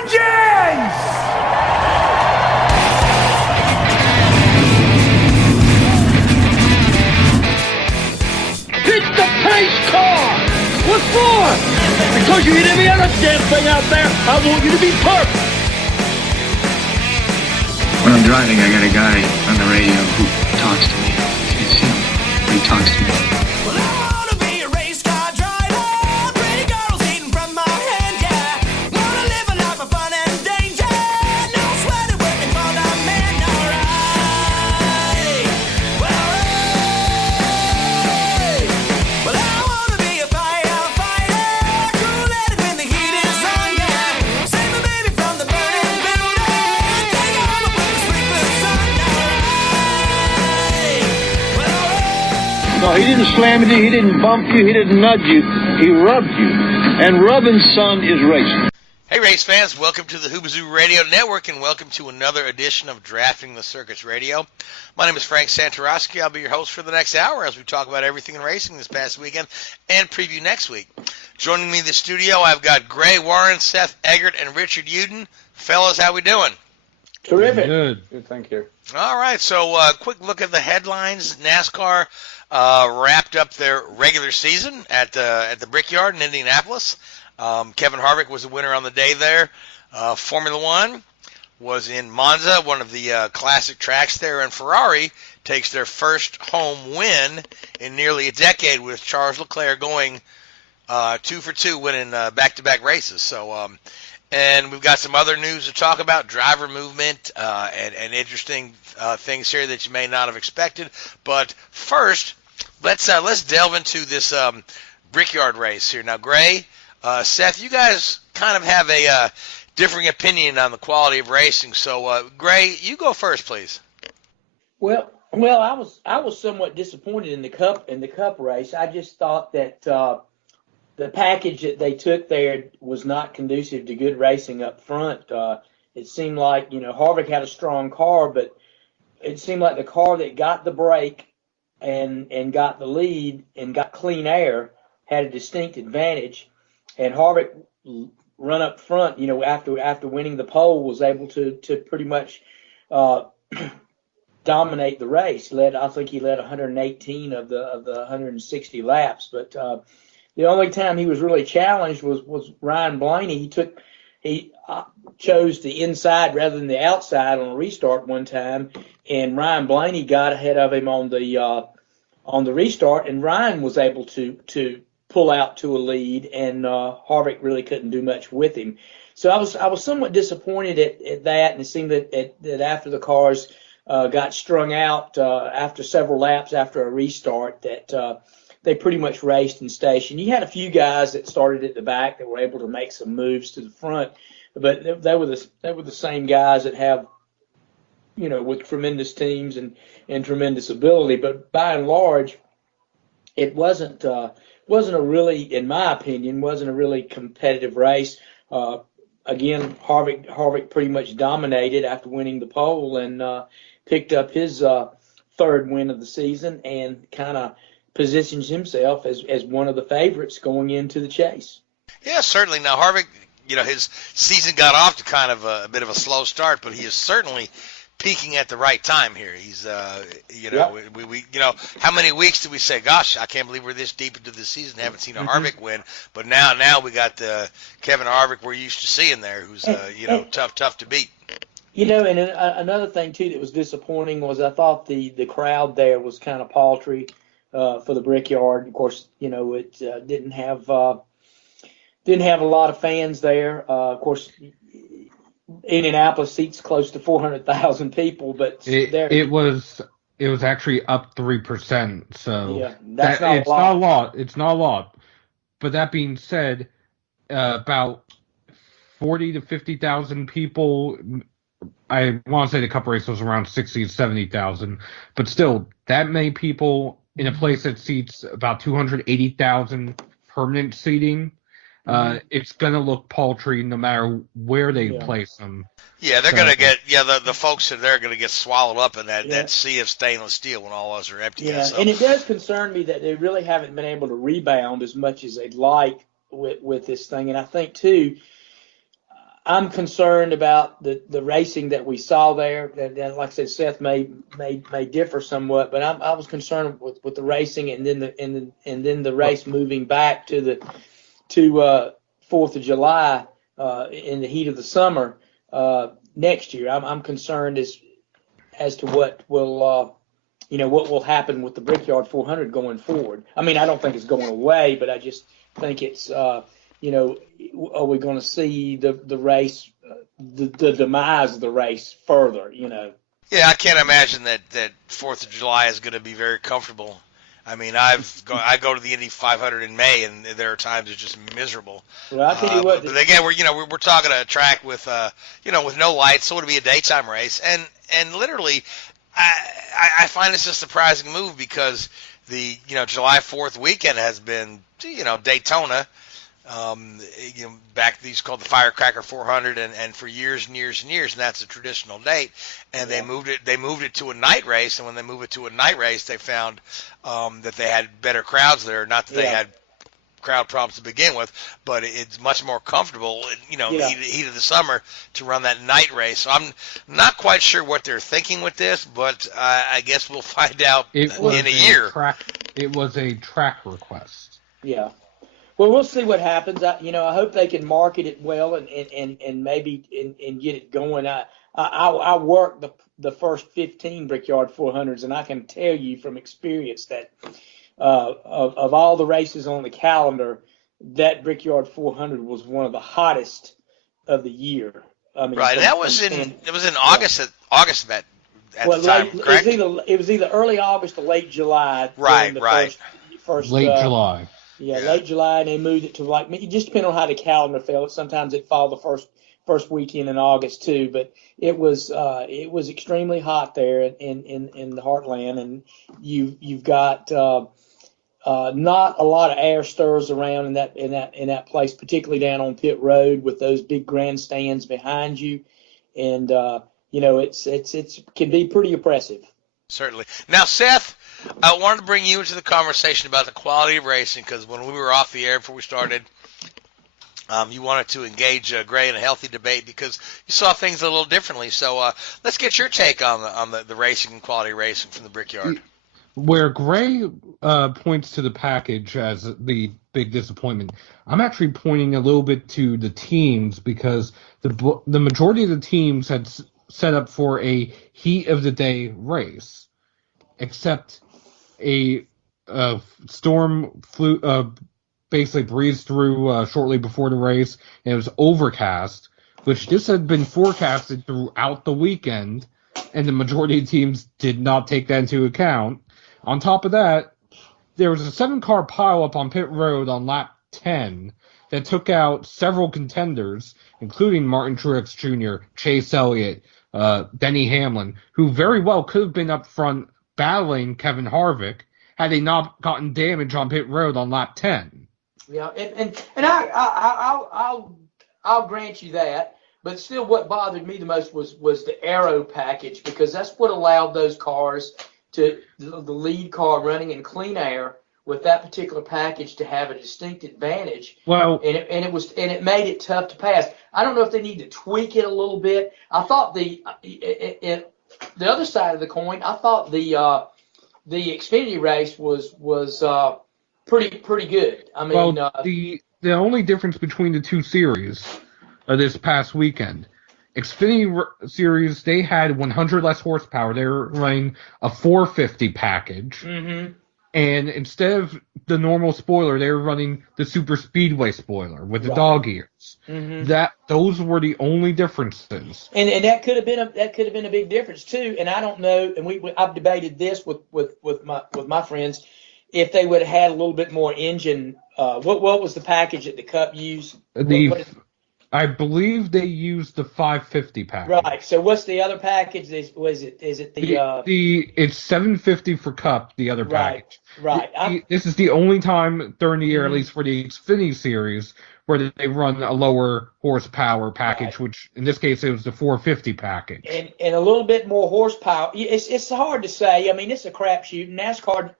vengeance! Hit the pace car! What for? Because you hit every other damn thing out there. I want you to be perfect. When I'm driving, I got a guy on the radio who talks to me. It's him. He talks to me. Well, I wanna be a race car driver. Pretty girls eating from my hand, yeah. Wanna live a life of fun and danger. No sweater working for the man, alright. Well, I wanna be a firefighter. Cool-headed when the heat is on, yeah. Save my baby from the burning building. Take her home with the sleepless sun, alright. No, he didn't slam you, he didn't bump you, he didn't nudge you, he rubbed you. And rubbing, son, is racing. Hey, race fans, welcome to the Hoobazoo Radio Network, and welcome to another edition of Drafting the Circuits Radio. My name is Frank Santoroski. I'll be your host for the next hour as we talk about everything in racing this past weekend and preview next week. Joining me in the studio, I've got Gray Warren, Seth Eggert, and Richard Youden. Fellas, how we doing? Terrific. Good, thank you. All right, so quick look at the headlines. NASCAR wrapped up their regular season at the Brickyard in Indianapolis. Kevin Harvick was the winner on the day there. Formula One was in Monza, one of the classic tracks there, and Ferrari takes their first home win in nearly a decade with Charles Leclerc going 2 for 2, winning back-to-back races. So, and we've got some other news to talk about, driver movement and interesting things here that you may not have expected. But first, let's delve into this Brickyard race here. Now, Gray, Seth, you guys kind of have a differing opinion on the quality of racing. So, Gray, you go first, please. Well, I was somewhat disappointed in the cup race. I just thought that the package that they took there was not conducive to good racing up front. It seemed like, Harvick had a strong car, but it seemed like the car that got the break and got the lead and got clean air had a distinct advantage. And Harvick run up front, after winning the pole, was able to pretty much dominate the race. I think he led 118 of the 160 laps. But the only time he was really challenged was Ryan Blaney. He chose the inside rather than the outside on a restart one time, and Ryan Blaney got ahead of him on the restart, and Ryan was able to pull out to a lead, and Harvick really couldn't do much with him. So I was somewhat disappointed at that, and it seemed that after the cars got strung out after several laps after a restart, that they pretty much raced in station. You had a few guys that started at the back that were able to make some moves to the front, but they were the same guys that have, with tremendous teams and tremendous ability. But by and large, it wasn't a really, in my opinion, wasn't a really competitive race. Again, Harvick pretty much dominated after winning the pole and picked up his third win of the season and kind of positions himself as one of the favorites going into the chase. Yeah, certainly. Now, Harvick, his season got off to kind of a bit of a slow start, but he is certainly peaking at the right time here. He's, Yep. we how many weeks did we say, gosh, I can't believe we're this deep into the season, haven't seen a Harvick win, but now we got the Kevin Harvick we're used to seeing there, who's, tough to beat. And another thing, too, that was disappointing was I thought the crowd there was kind of paltry for the Brickyard. Of course, it didn't have a lot of fans there. Of course, Indianapolis seats close to 400,000 people, but it was actually up 3%. So yeah, it's not a lot. It's not a lot. But that being said, about 40 to 50,000 people. I want to say the cup race was around 60 to 70,000, but still, that many people in a place that seats about 280,000 permanent seating. It's going to look paltry no matter where they place them. Yeah, they're going to get the folks that are going to get swallowed up in that sea of stainless steel when all those are empty. Yeah, so. And it does concern me that they really haven't been able to rebound as much as they'd like with this thing. And I think, too, I'm concerned about the racing that we saw there. That like I said, Seth may differ somewhat, but I was concerned with the racing and then the race moving back to 4th of July in the heat of the summer next year. I'm concerned as to what will what will happen with the Brickyard 400 going forward. I mean, I don't think it's going away, but I just think it's are we going to see the race, the demise of the race further? Yeah, I can't imagine that 4th of July is going to be very comfortable. I mean, I go to the Indy 500 in May, and there are times it's just miserable. Well, I'll tell you what. But again, we're talking a track with with no lights, so it'll be a daytime race, and literally, I find this a surprising move because the July 4th weekend has been Daytona. Back these called the Firecracker 400, and for years and years and years, and that's a traditional date. And they moved it to a night race, and when they moved it to a night race, they found that they had better crowds there. Not that they had crowd problems to begin with, but it's much more comfortable, heat of the summer to run that night race. So I'm not quite sure what they're thinking with this, but I guess we'll find out in a year. It was a track request. Yeah. Well, we'll see what happens. I hope they can market it well and maybe and get it going. I worked the first 15 Brickyard 400s, and I can tell you from experience that of all the races on the calendar, that Brickyard 400 was one of the hottest of the year. I mean, right, and that was in August. August at the time, correct? It was either early August or late July. Right. First late July. Yeah, late July, and they moved it to it just depends on how the calendar fell. Sometimes it fall the first weekend in August too, but it was extremely hot there in the Heartland, and you've got not a lot of air stirs around in that place, particularly down on pit road with those big grandstands behind you, and it can be pretty oppressive. Certainly. Now, Seth, I wanted to bring you into the conversation about the quality of racing because when we were off the air before we started, you wanted to engage Gray in a healthy debate because you saw things a little differently. So let's get your take on the racing and quality racing from the Brickyard. Where Gray points to the package as the big disappointment, I'm actually pointing a little bit to the teams because the majority of the teams had set up for a heat of the day race, except a storm basically breezed through shortly before the race, and it was overcast, which this had been forecasted throughout the weekend, and the majority of teams did not take that into account. On top of that, there was a 7-car pileup on pit road on lap 10 that took out several contenders, including Martin Truex Jr., Chase Elliott, Denny Hamlin, who very well could have been up front battling Kevin Harvick had they not gotten damage on pit road on lap 10. Yeah, and I'll grant you that, but still, what bothered me the most was the aero package because that's what allowed those cars to the lead car running in clean air with that particular package to have a distinct advantage. Well, and it made it tough to pass. I don't know if they need to tweak it a little bit. I thought the other side of the coin, I thought the Xfinity race was pretty good. I mean, the only difference between the two series this past weekend, Xfinity series, they had 100 less horsepower. They were running a 450 package. Mm-hmm. And instead of the normal spoiler, they were running the super speedway spoiler with the dog ears. Mm-hmm. Those were the only differences. And that could have been a big difference too. And I don't know. And I've debated this with my friends. If they would have had a little bit more engine, what was the package that the Cup used? I believe they used the 550 package. Right. So what's the other package? Is it the it's 750 for Cup, the other package. Right. This is the only time during the year, at least for the Xfinity series, where they run a lower horsepower package, which in this case it was the 450 package. And a little bit more horsepower. It's hard to say. I mean, it's a crapshoot. NASCAR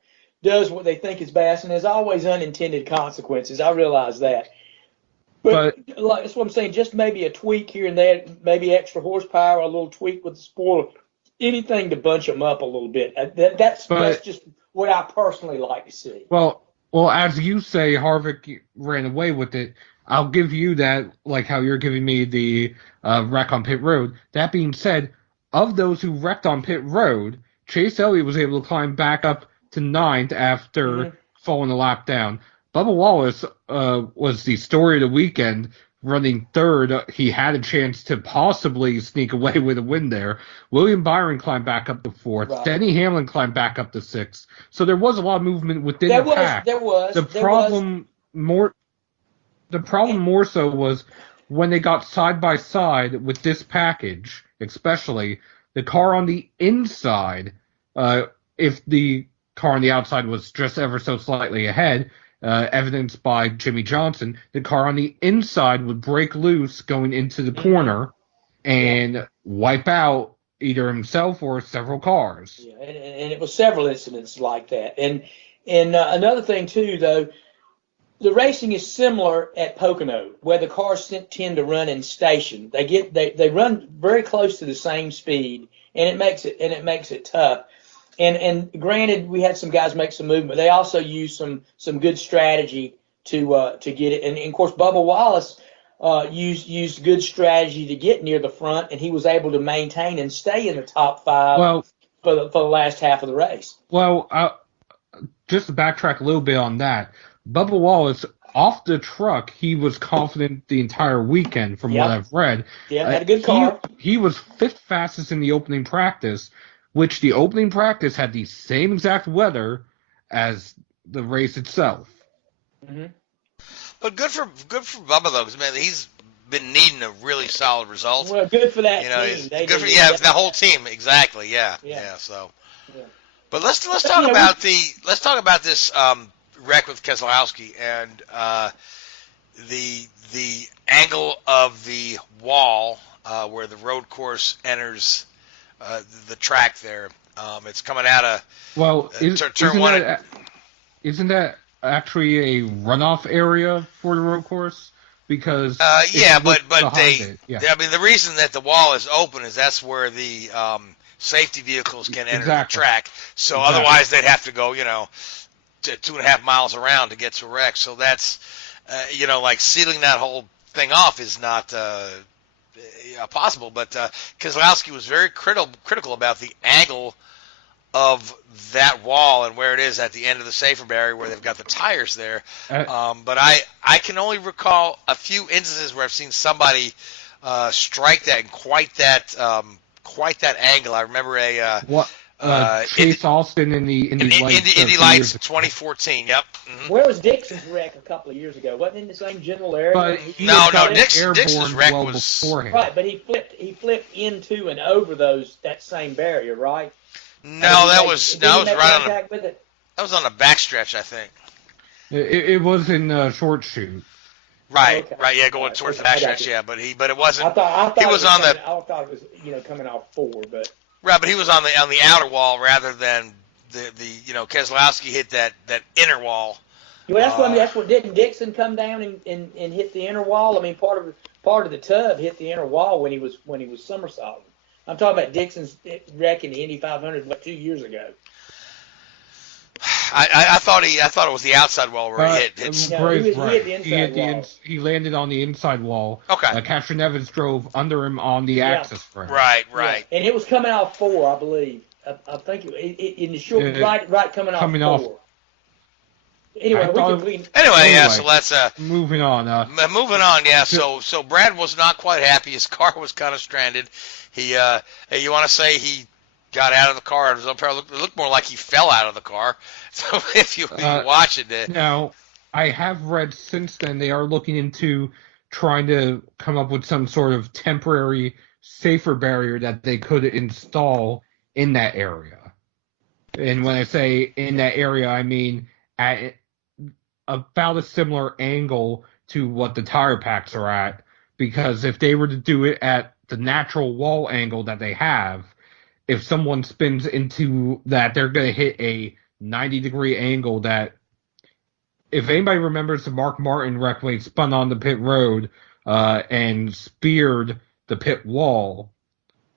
does what they think is best, and there's always unintended consequences. I realize that. But like, that's what I'm saying. Just maybe a tweak here and there, maybe extra horsepower, a little tweak with the spoiler, anything to bunch them up a little bit. That's just what I personally like to see. Well, as you say, Harvick ran away with it. I'll give you that, like how you're giving me the wreck on pit road. That being said, of those who wrecked on pit road, Chase Elliott was able to climb back up to 9th after falling a lap down. Bubba Wallace was the story of the weekend, running 3rd. He had a chance to possibly sneak away with a win there. William Byron climbed back up to 4th. Right. Denny Hamlin climbed back up to 6th. So there was a lot of movement within the pack. There was. The problem more so was when they got side by side with this package, especially the car on the inside. If the car on the outside was just ever so slightly ahead, evidenced by Jimmy Johnson, the car on the inside would break loose going into the corner and wipe out either himself or several cars. Yeah, and it was several incidents like that. And another thing too, though, the racing is similar at Pocono, where the cars tend to run in station. They run very close to the same speed, and it makes it tough. And granted, we had some guys make some movement. They also used some good strategy to get it. And of course, Bubba Wallace used good strategy to get near the front, and he was able to maintain and stay in the top 5 for the last half of the race. Well, just to backtrack a little bit on that, Bubba Wallace, off the truck, he was confident the entire weekend from what I've read. Yeah, had a good car. He was 5th fastest in the opening practice, which the opening practice had the same exact weather as the race itself. Mm-hmm. But good for Bubba though, because man, he's been needing a really solid result. Well, good for that team. Good for the whole team, exactly. Yeah. So, but let's talk about this wreck with Keselowski and the angle of the wall where the road course enters the track there. It's coming out of turn 1. Isn't that actually a runoff area for the road course? Because but I mean, the reason that the wall is open is that's where the safety vehicles can enter the track. So otherwise they'd have to go, 2.5 miles around to get to wreck. So that's, like sealing that whole thing off is not possible. But Keselowski was very critical about the angle of that wall and where it is at the end of the safer barrier where they've got the tires there. But I can only recall a few instances where I've seen somebody strike that in quite that angle. I remember Chase Austin in the Indy Lights 2014. Yep. Mm-hmm. Where was Dixon's wreck a couple of years ago? Wasn't it in the same general area? But Dixon's wreck was beforehand. Right, but he flipped into and over that same barrier, right? No, that was right on that was on the backstretch, I think. It was in short shoot. Right, yeah, going towards the backstretch, yeah, but it wasn't. I thought he was on the. I thought it was coming off 4, but. Right, but he was on the outer wall rather than the Keselowski hit that inner wall. Well, that's what didn't Dixon come down and hit the inner wall? I mean, part of the tub hit the inner wall when he was somersaulting. I'm talking about Dixon's wreck in the Indy 500 2 years ago. I thought it was the outside wall where he hit. He hit the inside wall. He landed on the inside wall. Okay. Captain Evans drove under him on the access frame. Right. Yeah. And it was coming off 4, I believe. I think in the short right coming off 4. Anyway, so let's moving on. Yeah. So Brad was not quite happy. His car was kind of stranded. He you want to say he got out of the car? It looked more like he fell out of the car. So if you watch it, now I have read since then they are looking into trying to come up with some sort of temporary safer barrier that they could install in that area. And when I say in that area, I mean at about a similar angle to what the tire packs are at, because if they were to do it at the natural wall angle that they have, if someone spins into that, they're going to hit a 90-degree angle that if anybody remembers the Mark Martin wreck when he spun on the pit road and speared the pit wall,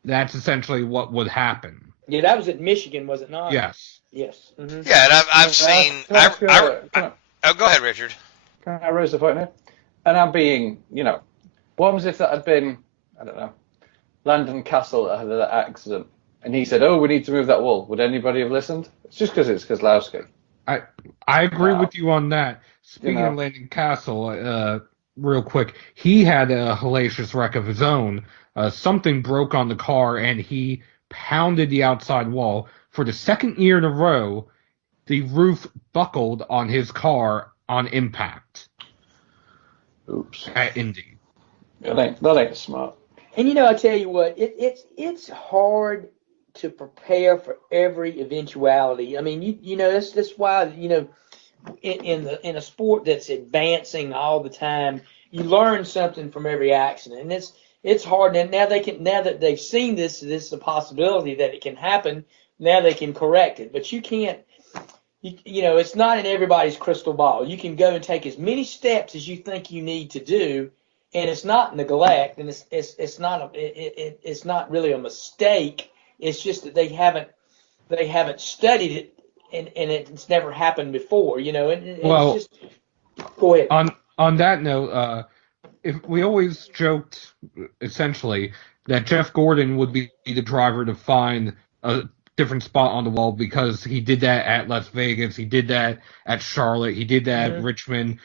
that's essentially what would happen. Yeah, that was at Michigan, was it not? Yes. Yes. Mm-hmm. Yeah, and I've seen. Oh, go ahead, Richard. Can I raise the point here? And I'm being, what was if that had been, I don't know, Landon Castle that had that accident, and he said, "Oh, we need to move that wall." Would anybody have listened? It's just because it's Kozlowski. I agree with you on that. Speaking of Landon Castle, real quick, he had a hellacious wreck of his own. Something broke on the car, and he pounded the outside wall. For the second year in a row, the roof buckled on his car on impact. Oops. At Indy. That ain't smart. And I tell you what, it's hard to prepare for every eventuality. I mean, that's why in a sport that's advancing all the time, you learn something from every accident, and it's hard. And now that they've seen this is a possibility that it can happen. Now they can correct it, but you can't. It's not in everybody's crystal ball. You can go and take as many steps as you think you need to do, and it's not neglect, and it's not really a mistake. It's just that they haven't studied it, and it's never happened before. It's just, go ahead. On that note, if we always joked essentially that Jeff Gordon would be the driver to find a different spot on the wall because he did that at Las Vegas, he did that at Charlotte, he did that at Richmond.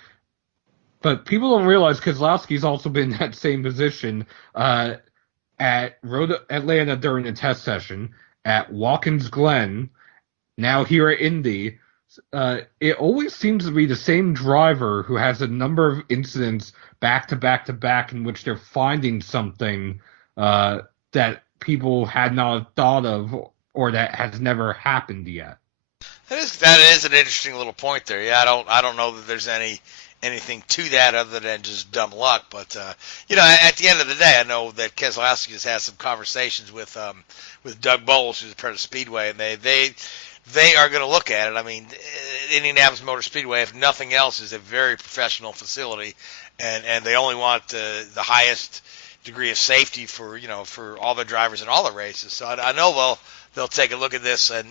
But people don't realize Kozlowski's also been in that same position at Road Atlanta during the test session, at Watkins Glen, now here at Indy. It always seems to be the same driver who has a number of incidents back to back to back in which they're finding something that people had not thought of or that has never happened yet. That is an interesting little point there. Yeah, I don't know that there's anything to that other than just dumb luck. But at the end of the day, I know that Keselowski has had some conversations with Doug Bowles, who's the president of Speedway, and they are going to look at it. I mean, Indianapolis Motor Speedway, if nothing else, is a very professional facility, and they only want the highest degree of safety for all the drivers in all the races. So I know they'll take a look at this and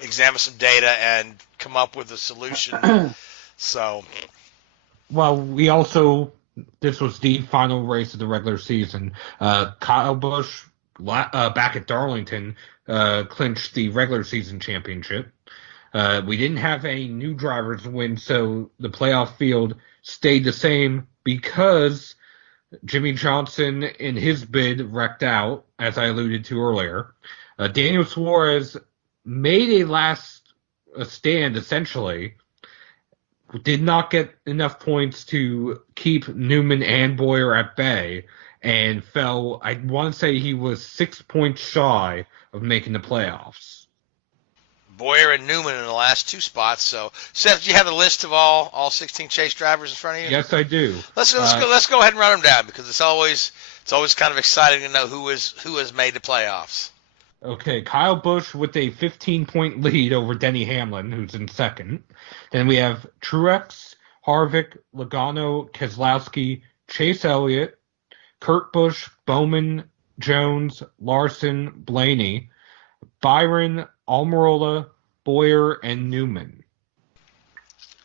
examine some data and come up with a solution. So, well, this was the final race of the regular season. Kyle Busch back at Darlington clinched the regular season championship. We didn't have any new drivers win, so the playoff field stayed the same because Jimmy Johnson in his bid wrecked out, as I alluded to earlier. Daniel Suarez made a last stand, essentially. Did not get enough points to keep Newman and Boyer at bay, and fell, I want to say he was 6 points shy of making the playoffs. Boyer and Newman in the last two spots. So, Seth, do you have the list of all 16 Chase drivers in front of you? Yes, I do. Let's go ahead and run them down, because it's always kind of exciting to know who has made the playoffs. Okay, Kyle Busch with a 15-point lead over Denny Hamlin, who's in second. Then we have Truex, Harvick, Logano, Keselowski, Chase Elliott, Kurt Busch, Bowman, Jones, Larson, Blaney, Byron, Almirola, Boyer, and Newman.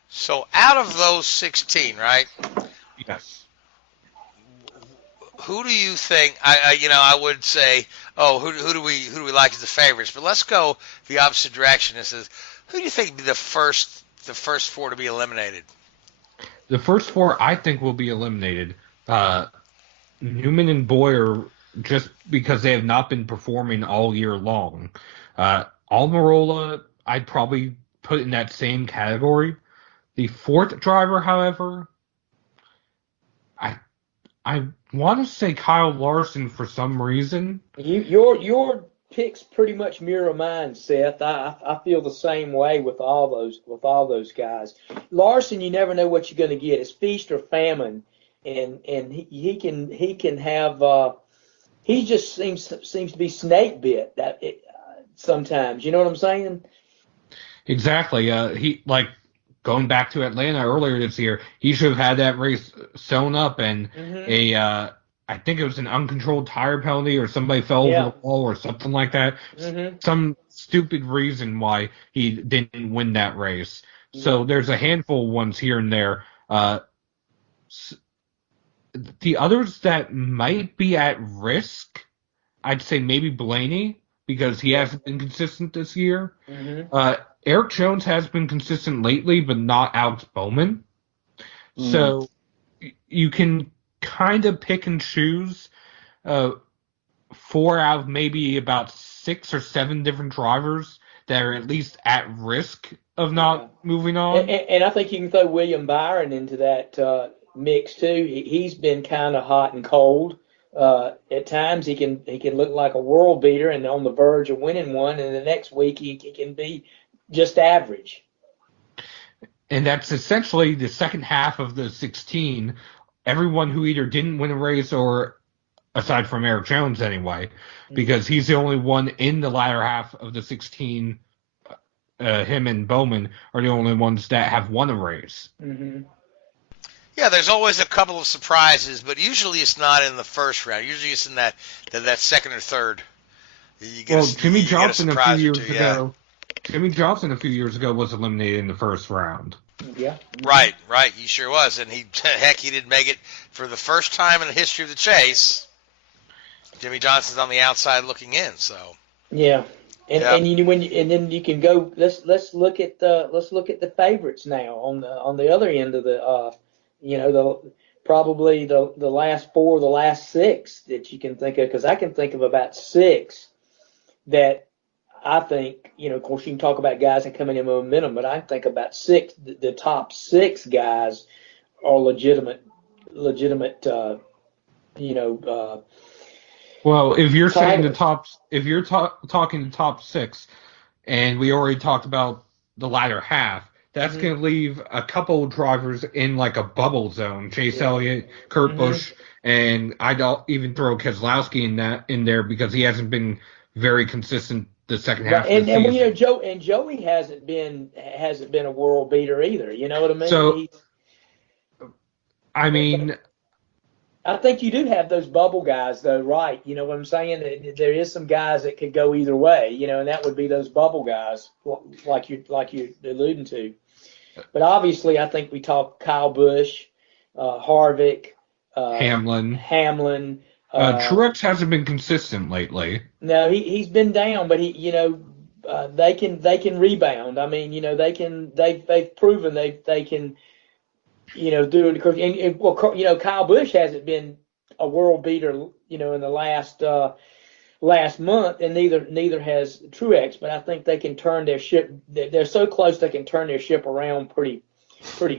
So out of those 16, right? Yes. Who do you think? I would say, who do we like as the favorites? But let's go the opposite direction. It says, who do you think would be the first four to be eliminated? The first four, I think, will be eliminated. Newman and Boyer, just because they have not been performing all year long. Almirola, I'd probably put in that same category. The fourth driver, however, I want to say Kyle Larson for some reason. Your picks pretty much mirror mine, Seth. I feel the same way with all those guys. Larson, you never know what you're going to get. It's feast or famine, and he can have. He just seems to be snake bit sometimes. You know what I'm saying? Exactly. He, like going back to Atlanta earlier this year, he should have had that race sewn up, and I think it was an uncontrolled tire penalty or somebody fell over the wall or something like that. Some stupid reason why he didn't win that race. So there's a handful of ones here and there. The others that might be at risk, I'd say maybe Blaney, because he hasn't been consistent this year. Eric Jones has been consistent lately, but not Alex Bowman. So you can kind of pick and choose 4 out of maybe about 6 or 7 different drivers that are at least at risk of not moving on. And I think you can throw William Byron into that mix too. He's been kind of hot and cold. At times he can look like a world beater and on the verge of winning one, and the next week he can be just average. And that's essentially the second half of the 16. Everyone who either didn't win a race or, aside from Eric Jones anyway, because he's the only one in the latter half of the 16, him and Bowman are the only ones that have won a race. Yeah, there's always a couple of surprises, but usually it's not in the first round. Usually it's in that second or third. Jimmy Johnson a few years ago. Jimmy Johnson a few years ago was eliminated in the first round. Yeah. Right. He sure was, and he didn't make it for the first time in the history of the chase. Jimmy Johnson's on the outside looking in, so. Yeah. And then you can go. Let's look at the favorites now on the other end of the probably the last 4, the last 6 that you can think of, because I can think of about 6 that I think, of course you can talk about guys that come in momentum, but I think about 6, the top 6 guys are legitimate. Well, if you're saying if you're talking the top 6, and we already talked about the latter half, that's going to leave a couple of drivers in like a bubble zone. Chase Elliott, Kurt Busch, and I'd even throw Keselowski in there because he hasn't been very consistent the second half of the season. And Joey hasn't been a world beater either. You know what I mean? So, I think you do have those bubble guys, though, right? You know what I'm saying? There is some guys that could go either way, and that would be those bubble guys, like you're alluding to. But obviously, I think we talk Kyle Busch, Harvick, Hamlin. Truex hasn't been consistent lately. No, he's been down, but they can rebound. I mean, they've proven they can. Do it. And Kyle Busch hasn't been a world beater, in the last month, and neither has Truex. But I think they can turn their ship. They're so close they can turn their ship around pretty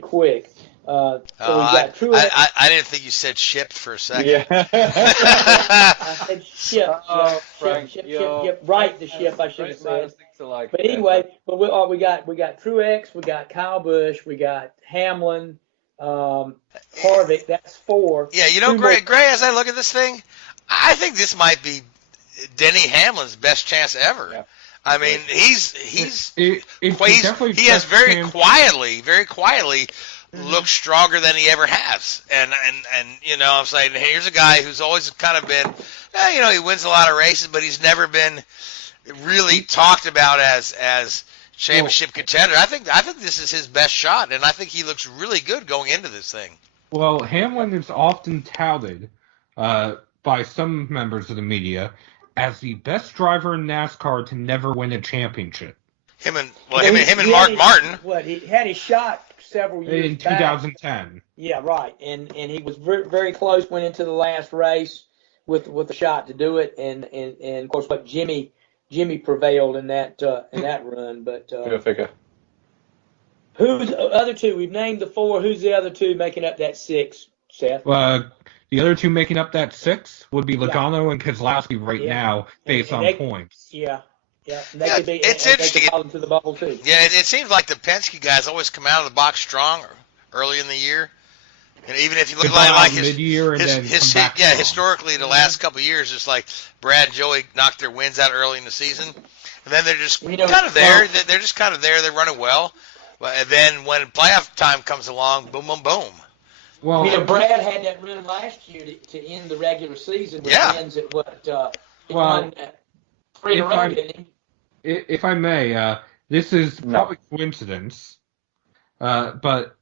quick. So we've got Truex. I didn't think you said shipped for a second. Yeah. I said ship. Frank, ship. Right, the ship. I should have said. But anyway, we got Truex, we got Kyle Busch, we got Hamlin. Harvick, that's 4. Yeah, Gray, as I look at this thing, I think this might be Denny Hamlin's best chance ever. Yeah. I mean, he has very quietly looked stronger than he ever has. And I'm saying, here's a guy who's always kind of been, he wins a lot of races, but he's never been really talked about as championship contender. I think this is his best shot, and I think he looks really good going into this thing. Well, Hamlin is often touted by some members of the media as the best driver in NASCAR to never win a championship. Him and Mark Martin. He had his shot several years in 2010. Back. Yeah, right, and he was very, very close. Went into the last race with a shot to do it, and of course, what Jimmy prevailed in that run, but go figure. Who's the other 2? We've named the 4. Who's the other 2 making up that 6, Seth? The other 2 making up that 6 would be Logano and Keselowski now, based on points. Yeah. It's interesting. They could fall into the bubble too. Yeah, it seems like the Penske guys always come out of the box strong early in the year. And even if you look like historically the last couple of years, it's like Brad and Joey knocked their wins out early in the season, and then they're just kind of there. They're just kind of there. They're running well. And then when playoff time comes along, boom, boom, boom. Well, Brad had that run last year to end the regular season, which Yeah. ends at what? He Well, won 3 in a if row, I- didn't he? if I may, this is No. probably coincidence, but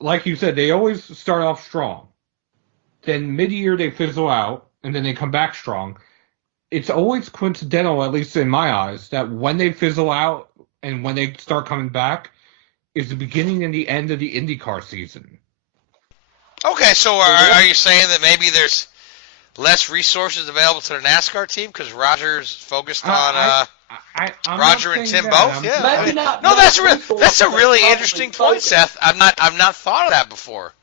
like you said, they always start off strong. Then mid-year they fizzle out, and then they come back strong. It's always coincidental, at least in my eyes, that when they fizzle out and when they start coming back is the beginning and the end of the IndyCar season. Okay, so are you saying that maybe there's less resources available to the NASCAR team because Roger's focused on I'm Roger not and saying Tim that. both? I'm- Yeah. Maybe not. No, that's a resources, really but interesting probably point, focus. Seth. I've not thought of that before.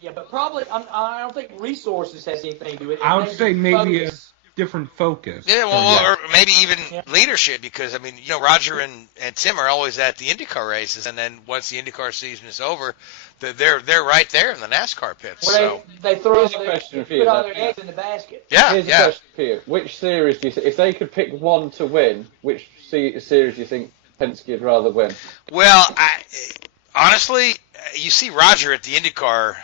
Yeah, but probably I don't think resources has anything to do with it. I would say maybe focus. different focus. Yeah, well, Yeah. or maybe even Yeah. leadership, because I mean, Roger and Tim are always at the IndyCar races, and then once the IndyCar season is over, they're right there in the NASCAR pits. Well, So they throw Here's a their, question for put you, all then. their eggs in the basket. yeah, Here's a yeah. question for you. Which series do you think, if they could pick one to win, which series do you think Penske would rather win? Well, honestly, you see Roger at the IndyCar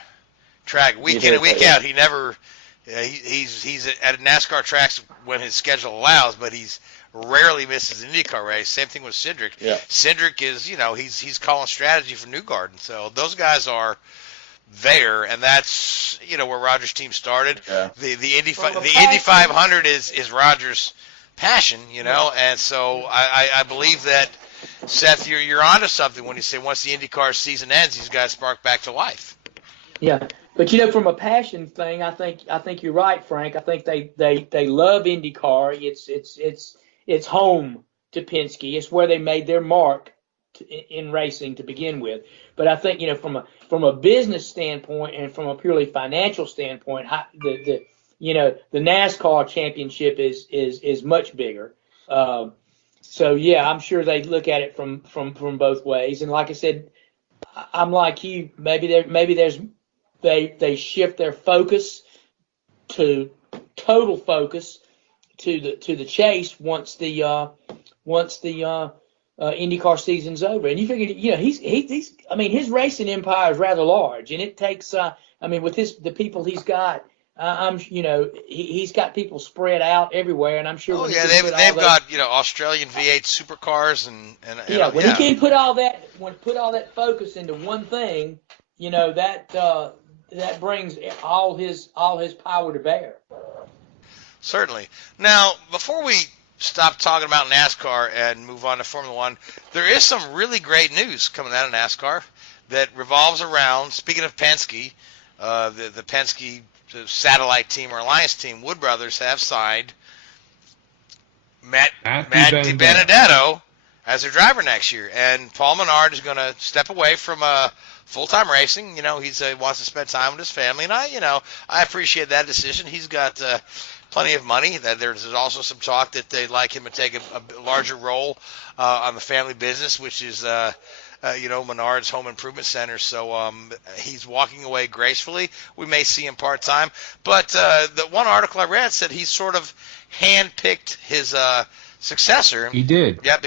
track week in and week out. He never he's at NASCAR tracks when his schedule allows, but he's rarely misses an IndyCar race. Same thing with Cindric. Yeah. Cindric is, he's calling strategy for Newgarden. So those guys are there, and that's where Roger's team started. Yeah. The Indy Well, the Indy passion- 500 is Roger's passion, and so I believe that, Seth, you're onto something when you say once the IndyCar season ends, these guys spark back to life. Yeah, but from a passion thing, I think you're right, Frank. I think they love IndyCar. It's home to Penske. It's where they made their mark in racing to begin with. But I think from a business standpoint and from a purely financial standpoint, the NASCAR championship is much bigger. So yeah, I'm sure they look at it from both ways. And like I said, I'm like you. They shift their focus to total focus to the chase once the IndyCar season's over. And you figure, he's his racing empire is rather large, and it takes with the people he's got. He's got people spread out everywhere, and I'm sure. Oh when he yeah, can put they've all got Australian V8 supercars and when he can put all that focus into one thing, that brings all his power to bear. Certainly. Now, before we stop talking about NASCAR and move on to Formula One, there is some really great news coming out of NASCAR that revolves around, speaking of Penske, the Penske satellite team or alliance team, Wood Brothers, have signed Matt DiBennedetto as their driver next year. And Paul Menard is going to step away from full-time racing. He wants to spend time with his family, and I appreciate that decision. He's got plenty of money. There's also some talk that they'd like him to take a larger role on the family business, which is Menard's Home Improvement Center. So he's walking away gracefully. We may see him part-time. But the one article I read said he sort of handpicked his successor. He did. Yep.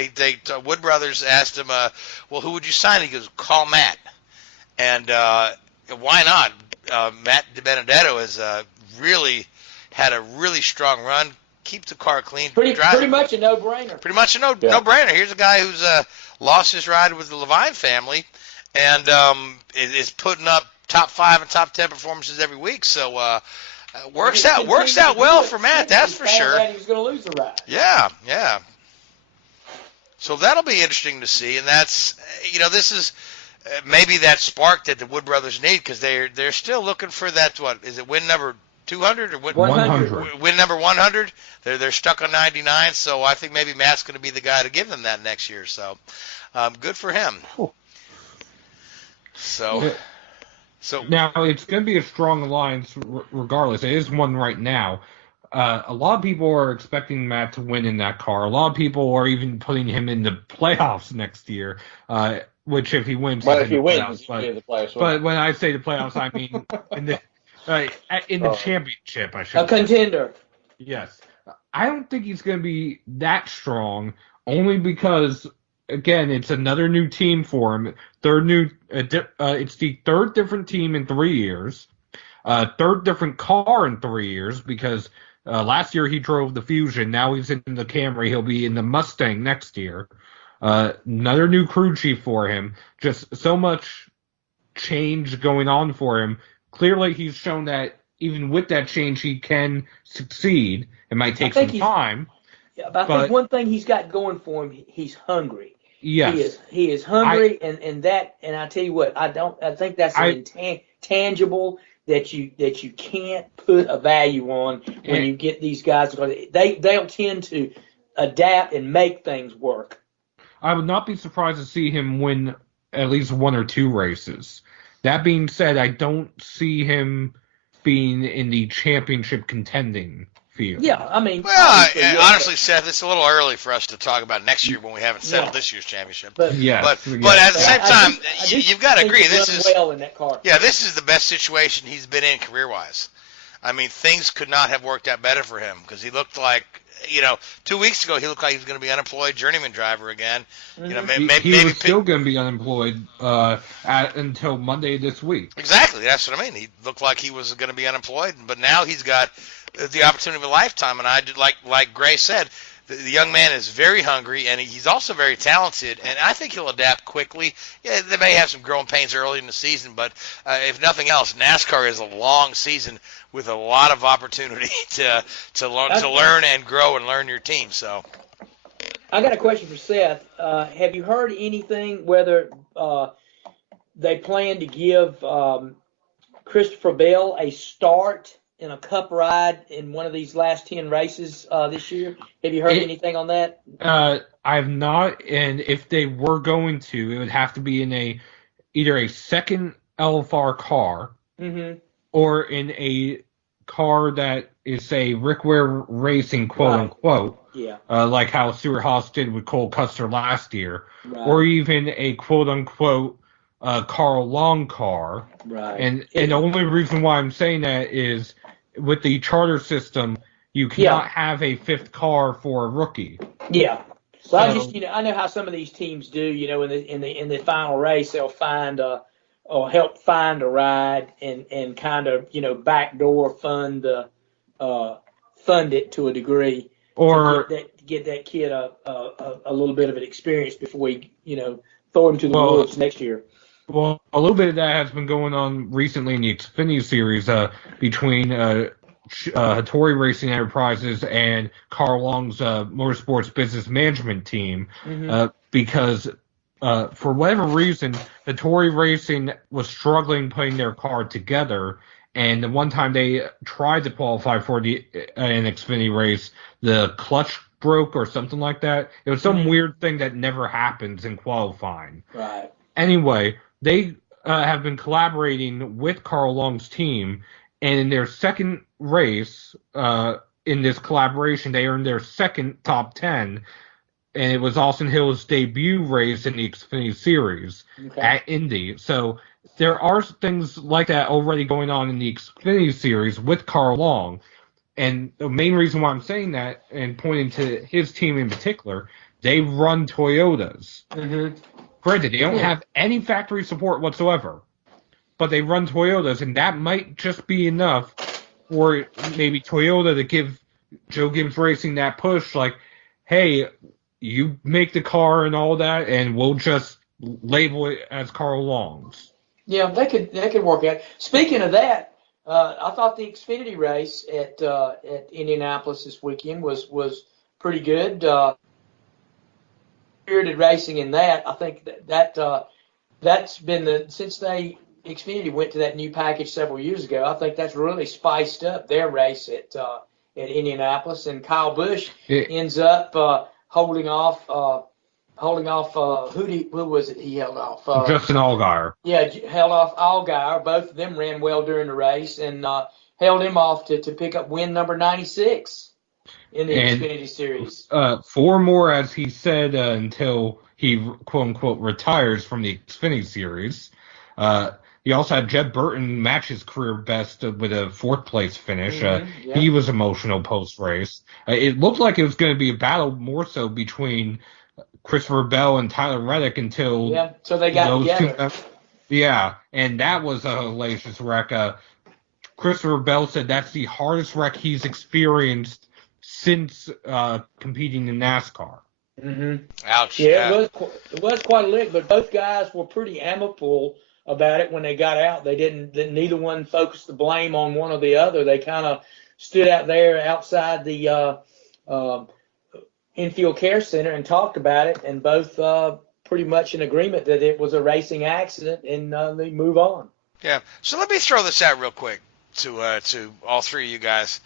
Wood Brothers asked him, well, who would you sign? He goes, call Matt. And why not? Matt DiBennedetto has really had a really strong run. Keep the car clean. Pretty much a no-brainer. Pretty much a no-brainer. Here's a guy who's lost his ride with the Levine family and is putting up top 5 and top 10 performances every week. So works out well for Matt, that's for sure. He was going to lose the ride. Yeah. So that'll be interesting to see, and that's this is maybe that spark that the Wood Brothers need, because they're still looking for that. What is it? Win number 200 or 100. Win number 100. They're stuck on 99, so I think maybe Matt's going to be the guy to give them that next year. So good for him. Cool. So now it's going to be a strong alliance regardless. It is one right now. A lot of people are expecting Matt to win in that car. A lot of people are even putting him in the playoffs next year. Which if he wins, Well, he's if he in the wins, playoffs, he'll be in the playoffs. but when I say the playoffs, I mean in the championship. I should A contender. Yes. I don't think he's going to be that strong, only because again, it's another new team for him. It's the third different team in 3 years. Third different car in 3 years because last year he drove the Fusion. Now he's in the Camry. He'll be in the Mustang next year. Another new crew chief for him. Just so much change going on for him. Clearly, he's shown that even with that change, he can succeed. It might take some time. Yeah, but I think one thing he's got going for him, he's hungry. Yes, he is hungry, and I tell you what, I think that's an intangible that you can't put a value on when you get these guys. They'll tend to adapt and make things work. I would not be surprised to see him win at least 1 or 2 races. That being said, I don't see him being in the championship contending field. Yeah, I mean... Well, honestly, Seth, it's a little early for us to talk about next year when we haven't settled this year's championship. But at the same time, you've got to agree, this is... well in that car. Yeah, this is the best situation he's been in career-wise. I mean, things could not have worked out better for him because he looked like... 2 weeks ago, he looked like he was going to be unemployed journeyman driver again. He was still going to be unemployed until Monday this week. Exactly, that's what I mean. He looked like he was going to be unemployed, but now he's got the opportunity of a lifetime. And I did, like Gray said, the young man is very hungry, and he's also very talented, and I think he'll adapt quickly. Yeah, they may have some growing pains early in the season, but if nothing else, NASCAR is a long season with a lot of opportunity to learn and grow and learn your team. So, I got a question for Seth. Have you heard anything whether they plan to give Christopher Bell a start in a cup ride in one of these last 10 races this year? Have you heard anything on that? I have not, and if they were going to, it would have to be in either a second LFR car or in a car that is, say, Rick Ware Racing, quote-unquote, like how Stuart Haas did with Cole Custer last year, or even a quote-unquote Carl Long car. Right. And the only reason why I'm saying that is with the charter system, you cannot have a 5th car for a rookie. Yeah. Well, I know how some of these teams do. In the final race, they'll find or help find a ride and kind of backdoor fund it to a degree, or to get that kid a little bit of an experience before we throw him to the wolves next year. Well, a little bit of that has been going on recently in the Xfinity Series between Hattori Racing Enterprises and Carl Long's Motorsports Business Management team, because for whatever reason, Hattori Racing was struggling putting their car together, and the one time they tried to qualify for an Xfinity race, the clutch broke or something like that. It was some weird thing that never happens in qualifying. Right. Anyway, they have been collaborating with Carl Long's team, and in their second race in this collaboration, they earned their second top 10, and it was Austin Hill's debut race in the Xfinity Series at Indy. So there are things like that already going on in the Xfinity Series with Carl Long, and the main reason why I'm saying that and pointing to his team in particular, they run Toyotas. Granted, they don't have any factory support whatsoever, but they run Toyotas, and that might just be enough for maybe Toyota to give Joe Gibbs Racing that push, like, hey, you make the car and all that, and we'll just label it as Carl Long's. Yeah, they could work out. Speaking of that, I thought the Xfinity race at Indianapolis this weekend was pretty good. Spirited racing in that. I think that's been since Xfinity went to that new package several years ago. I think that's really spiced up their race at Indianapolis, and Kyle Busch ends up holding off. Who was it he held off? Justin Allgaier. Yeah, held off Allgaier. Both of them ran well during the race and held him off to pick up win number 96 in the Xfinity Series. 4 more, as he said, until he, quote-unquote, retires from the Xfinity Series. He also had Jed Burton match his career best with a 4th-place finish. He was emotional post-race. It looked like it was going to be a battle more so between Christopher Bell and Tyler Reddick until Yeah, so they got those together. Yeah, and that was a hellacious wreck. Christopher Bell said that's the hardest wreck he's experienced since competing in NASCAR. Ouch. Yeah, it was quite a lick, but both guys were pretty amicable about it when they got out. Neither one focused the blame on one or the other. They kind of stood out there outside the infield care center and talked about it, and both pretty much in agreement that it was a racing accident, and they move on. Yeah. So let me throw this out real quick to all three of you guys.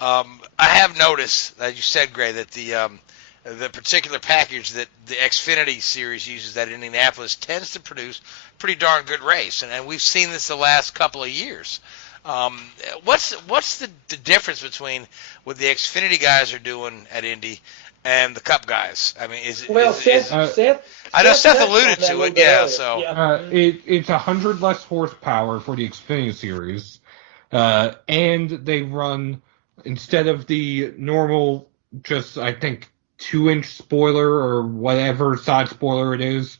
I have noticed, as you said, Gray, that the particular package that the Xfinity series uses at Indianapolis tends to produce pretty darn good race, and we've seen this the last couple of years. What's the difference between what the Xfinity guys are doing at Indy and the Cup guys? I mean, Seth I know Seth alluded to it, yeah. earlier. So It's 100 less horsepower for the Xfinity series, and they run, instead of the normal, just I think 2-inch spoiler or whatever side spoiler it is,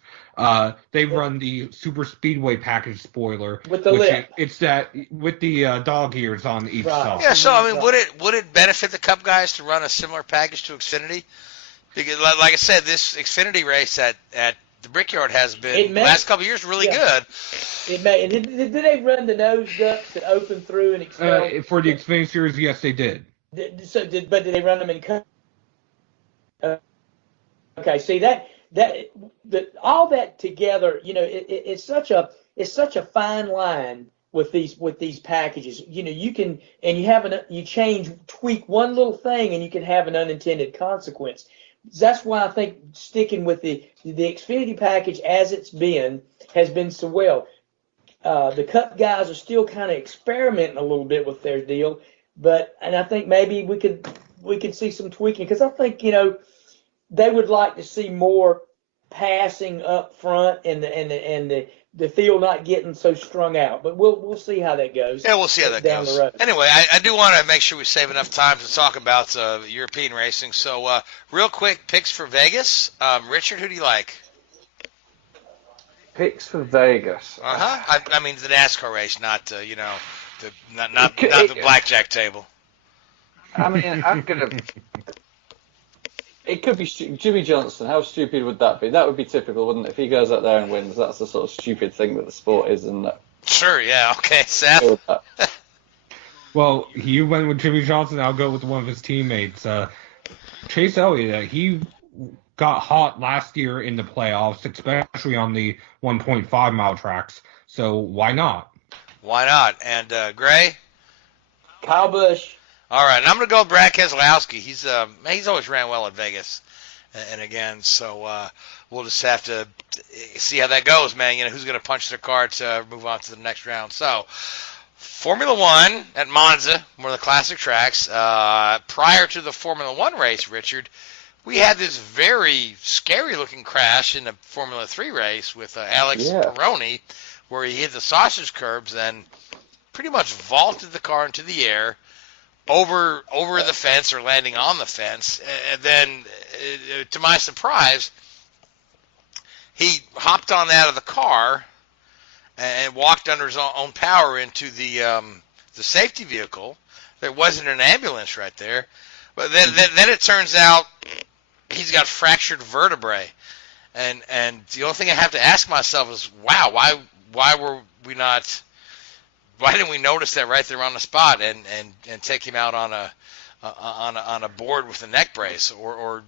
they run the super speedway package spoiler with the lip. It's that with the dog ears on each side. yeah. So I mean, would it benefit the Cup guys to run a similar package to Xfinity? Because, like I said, this Xfinity race at the Brickyard has been the last couple of years really good. It may. Did they run the nose ducts that open through and expel? For the Xfinity series, yes, they did. But did they run them in? Okay, see that all that together, it's such a fine line with these packages. You can, and you tweak one little thing and you can have an unintended consequence. That's why I think sticking with the Xfinity package as it's has been so well. The Cup guys are still kind of experimenting a little bit with their deal, and I think maybe we could see some tweaking, because I think they would like to see more passing up front and the field not getting so strung out. But we'll see how that goes. Yeah, we'll see how that down goes. the road. Anyway, I do want to make sure we save enough time to talk about European racing. So real quick, picks for Vegas. Richard, who do you like? Picks for Vegas. I mean the NASCAR race, not the blackjack table. I mean, I'm gonna. It could be Jimmy Johnson. How stupid would that be? That would be typical, wouldn't it? If he goes out there and wins, that's the sort of stupid thing that the sport is, isn't it? Sure, yeah. Okay, Seth. Well, you went with Jimmy Johnson. I'll go with one of his teammates, Chase Elliott. He got hot last year in the playoffs, especially on the 1.5 mile tracks. So why not? Why not? And Gray? Kyle Busch. All right, and I'm going to go with Brad Keselowski. He's always ran well at Vegas, and again, so we'll just have to see how that goes, man. Who's going to punch their card to move on to the next round. So, Formula One at Monza, one of the classic tracks. Prior to the Formula One race, Richard, we had this very scary-looking crash in the Formula 3 race with Alex Peroni, where he hit the sausage curbs and pretty much vaulted the car into the air, over the fence or landing on the fence, and then, to my surprise, he hopped on out of the car and walked under his own power into the safety vehicle. There wasn't an ambulance right there, but then it turns out he's got fractured vertebrae, and the only thing I have to ask myself is, wow, why were we not? Why didn't we notice that right there on the spot and take him out on a board with a neck brace or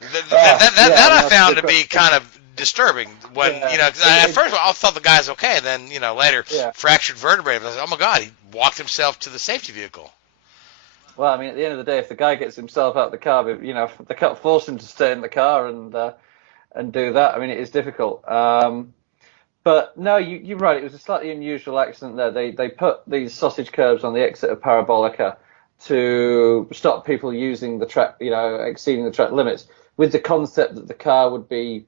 that I found to be kind of disturbing when cause at first I thought the guy's okay, then later fractured vertebrae. I was like, oh my God, he walked himself to the safety vehicle. Well, I mean, at the end of the day, if the guy gets himself out of the car, if they can't force him to stay in the car and do that. I mean, it is difficult. But no, you're right. It was a slightly unusual accident there. They put these sausage curbs on the exit of Parabolica to stop people using the track, exceeding the track limits, with the concept that the car would be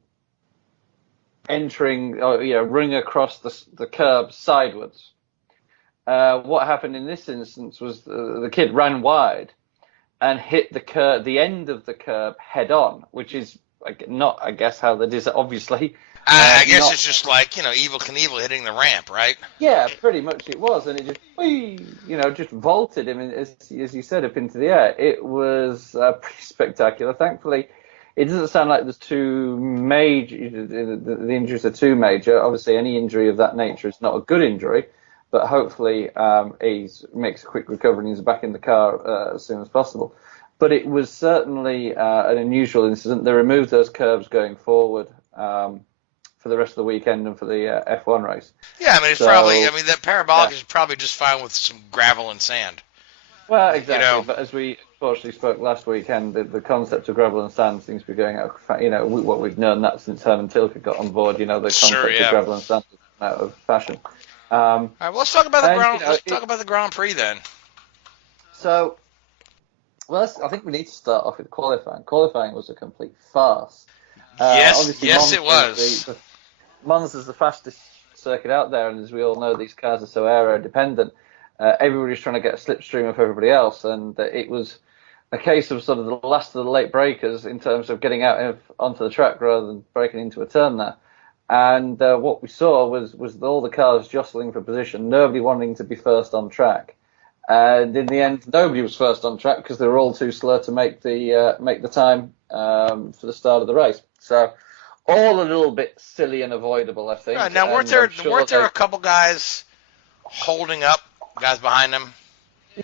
entering, ring across the curb sideways. What happened in this instance was the kid ran wide, and hit the end of the curb head on, which is not, I guess, how they did it, obviously. I guess it's just like, Evel Knievel hitting the ramp, right? Yeah, pretty much it was, and it just, just vaulted him, as you said, up into the air. It was pretty spectacular. Thankfully, it doesn't sound like there's too major, the injuries are too major. Obviously, any injury of that nature is not a good injury, but hopefully he makes a quick recovery and he's back in the car as soon as possible. But it was certainly an unusual incident. They removed those curbs going forward for the rest of the weekend and for the F1 race. Yeah, I mean, that parabolic is probably just fine with some gravel and sand. Well, exactly. But as we fortunately spoke last weekend, the concept of gravel and sand seems to be going out. What we've known that since Herman Tilke got on board. The concept of gravel and sand is out of fashion. All right, well, let's talk about the Grand. Let's talk about the Grand Prix then. So, I think we need to start off with qualifying. Qualifying was a complete farce. Yes, it was. Monza's the fastest circuit out there, and as we all know, these cars are so aero dependent. Everybody's trying to get a slipstream of everybody else, and it was a case of sort of the last of the late breakers in terms of getting out onto the track rather than breaking into a turn there. And what we saw was all the cars jostling for position, nobody wanting to be first on track. And in the end, nobody was first on track because they were all too slow to make the time for the start of the race. So all a little bit silly and avoidable, I think. Right, now, weren't there a couple guys holding up guys behind them?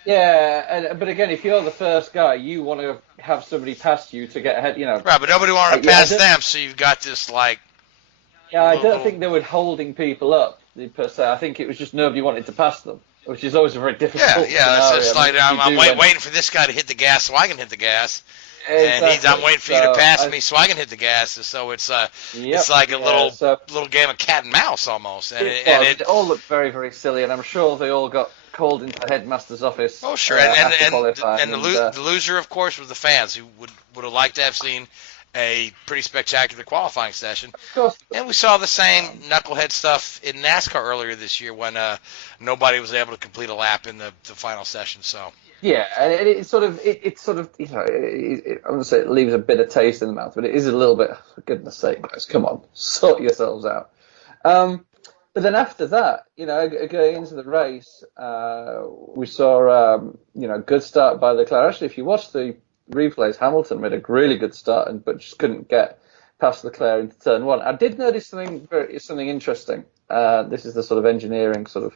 Yeah, but again, if you're the first guy, you want to have somebody pass you to get ahead. Right, but nobody wanted to pass them, so you've got this Yeah, I don't think they were holding people up per se. I think it was just nobody wanted to pass them, which is always a very difficult scenario. It's like I'm waiting for this guy to hit the gas so I can hit the gas. Exactly. And I'm waiting for you to pass me so I can hit the gas. And so it's like a little game of cat and mouse almost. And it all looked very, very silly, and I'm sure they all got called into the headmaster's office. Oh, sure. And the loser, of course, was the fans who would have liked to have seen a pretty spectacular qualifying session. Of course. And we saw the same knucklehead stuff in NASCAR earlier this year when nobody was able to complete a lap in the final session. So. Yeah, and it sort of I wouldn't say it leaves a bitter taste in the mouth, but it is a little bit, for goodness sake, guys, come on, sort yourselves out. But then after that, going into the race, we saw, good start by Leclerc. Actually, if you watch the replays, Hamilton made a really good start, but just couldn't get past Leclerc into turn one. I did notice something interesting. This is the sort of engineering sort of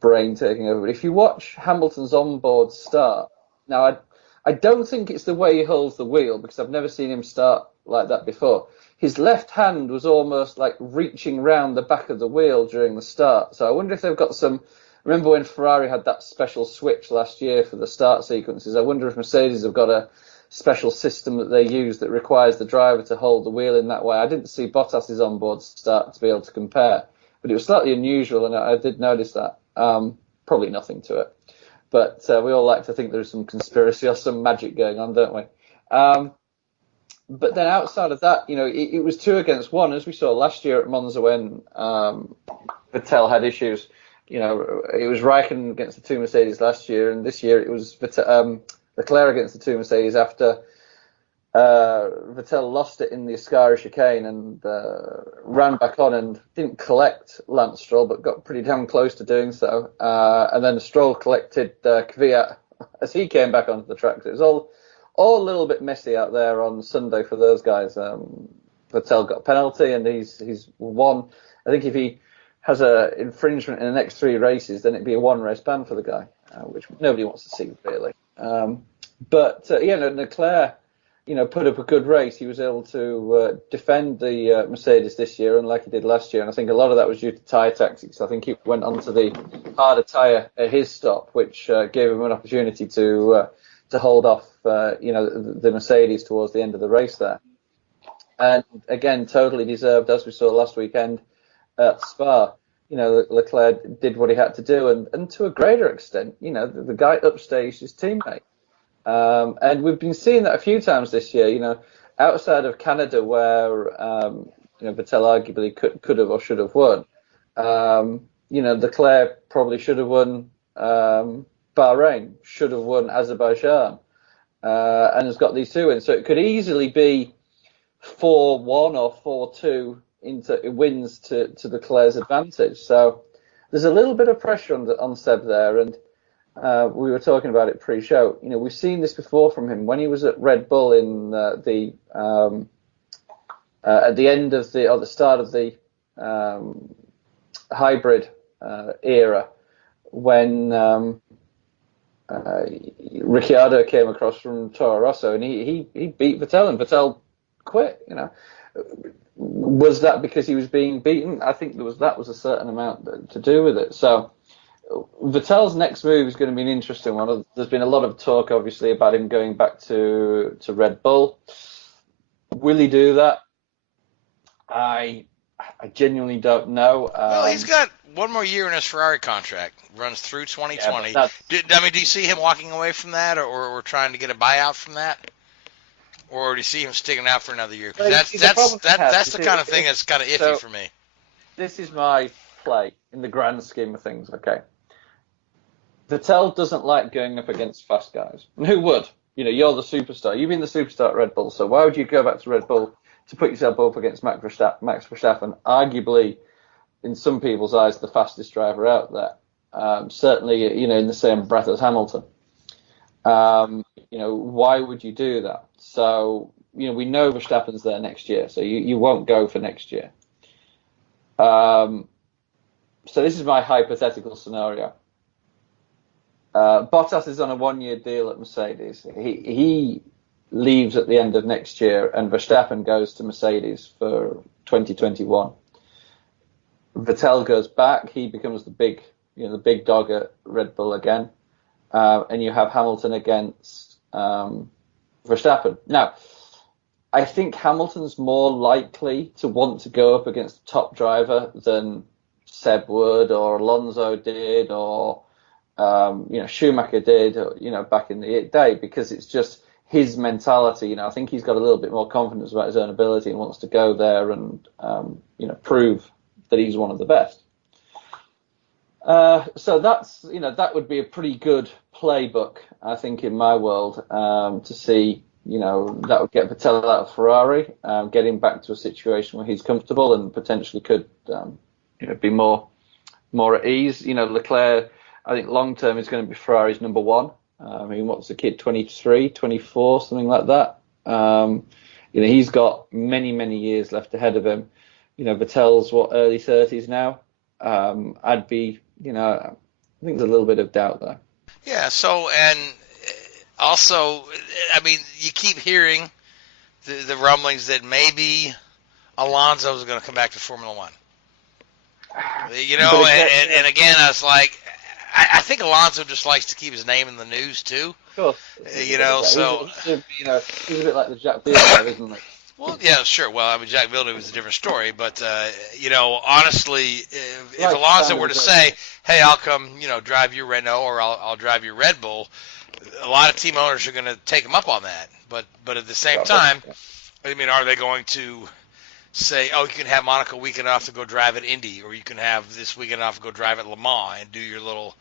brain taking over. But if you watch Hamilton's onboard start, now I don't think it's the way he holds the wheel, because I've never seen him start like that before. His left hand was almost like reaching round the back of the wheel during the start. So I wonder if they've got some. Remember when Ferrari had that special switch last year for the start sequences? I wonder if Mercedes have got a special system that they use that requires the driver to hold the wheel in that way. I didn't see Bottas's onboard start to be able to compare, but it was slightly unusual, and I did notice that. Probably nothing to it, but we all like to think there's some conspiracy or some magic going on, don't we? But then outside of that, it was 2 against 1, as we saw last year at Monza when Vettel had issues. It was Raikkonen against the 2 Mercedes last year, and this year it was Leclerc against the 2 Mercedes after Vettel lost it in the Ascari chicane and ran back on and didn't collect Lance Stroll, but got pretty damn close to doing so. And then Stroll collected Kvyat as he came back onto the track. So it was all a little bit messy out there on Sunday for those guys. Vettel got a penalty, and he's won. I think if he has a infringement in the next 3 races, then it'd be a 1-race ban for the guy, which nobody wants to see, really. Leclerc, put up a good race. He was able to defend the Mercedes this year, unlike he did last year. And I think a lot of that was due to tyre tactics. I think he went onto the harder tyre at his stop, which gave him an opportunity to hold off, the Mercedes towards the end of the race there. And again, totally deserved, as we saw last weekend at Spa. Leclerc did what he had to do, and to a greater extent, the guy upstaged his teammate. And we've been seeing that a few times this year, outside of Canada, where, Vettel arguably could have or should have won. Leclerc probably should have won Bahrain, should have won Azerbaijan. and has got these 2 wins. So it could easily be 4-1 or 4-2 into wins to Leclerc's advantage. So there's a little bit of pressure on Seb there, and we were talking about it pre-show. We've seen this before from him when he was at Red Bull in at the end of the start of the hybrid era, when Ricciardo came across from Toro Rosso and he beat Vettel, and Vettel quit. Was that because he was being beaten? I think that was a certain amount to do with it. So Vettel's next move is going to be an interesting one. There's been a lot of talk, obviously, about him going back to Red Bull. Will he do that? I genuinely don't know. Well, he's got one more year in his Ferrari contract. Runs through 2020. Yeah, do you see him walking away from that, or trying to get a buyout from that? Or do you see him sticking out for another year? Because that's the kind of thing that's kind of iffy for me. This is my play in the grand scheme of things, okay? Vettel doesn't like going up against fast guys. And who would? You're the superstar. You've been the superstar at Red Bull, so why would you go back to Red Bull to put yourself up against Max Verstappen, arguably, in some people's eyes, the fastest driver out there? Certainly, in the same breath as Hamilton. Why would you do that? So, we know Verstappen's there next year, so you won't go for next year. So this is my hypothetical scenario. Bottas is on a 1-year deal at Mercedes. He leaves at the end of next year, and Verstappen goes to Mercedes for 2021. Vettel goes back. He becomes the big dog at Red Bull again. And you have Hamilton against Verstappen. Now, I think Hamilton's more likely to want to go up against a top driver than Seb would, or Alonso did, or Schumacher did, back in the day, because it's just his mentality. I think he's got a little bit more confidence about his own ability and wants to go there and prove that he's one of the best. So that's that would be a pretty good playbook, I think, in my world, to see. That would get Vettel out of Ferrari, get him back to a situation where he's comfortable and potentially could be more at ease. Leclerc, I think long term is going to be Ferrari's number 1. What's the kid, 23, 24, something like that. He's got many years left ahead of him. Vettel's early 30s now. I'd be, I think there's a little bit of doubt there. Yeah. So, and also, I mean, you keep hearing the rumblings that maybe Alonso is going to come back to Formula One. And again, I was like, I think Alonso just likes to keep his name in the news too. Of course. So he's a bit like the Jack Villeneuve, isn't he? Well, yeah, sure. Well, I mean, Jack Villeneuve was a different story, but honestly, if Alonso were to say, "Hey, I'll come, drive your Renault, or I'll drive your Red Bull," a lot of team owners are going to take him up on that. But at the same time, I mean, are they going to say, "Oh, you can have Monaco weekend off to go drive at Indy, or you can have this weekend off to go drive at Le Mans and do your little,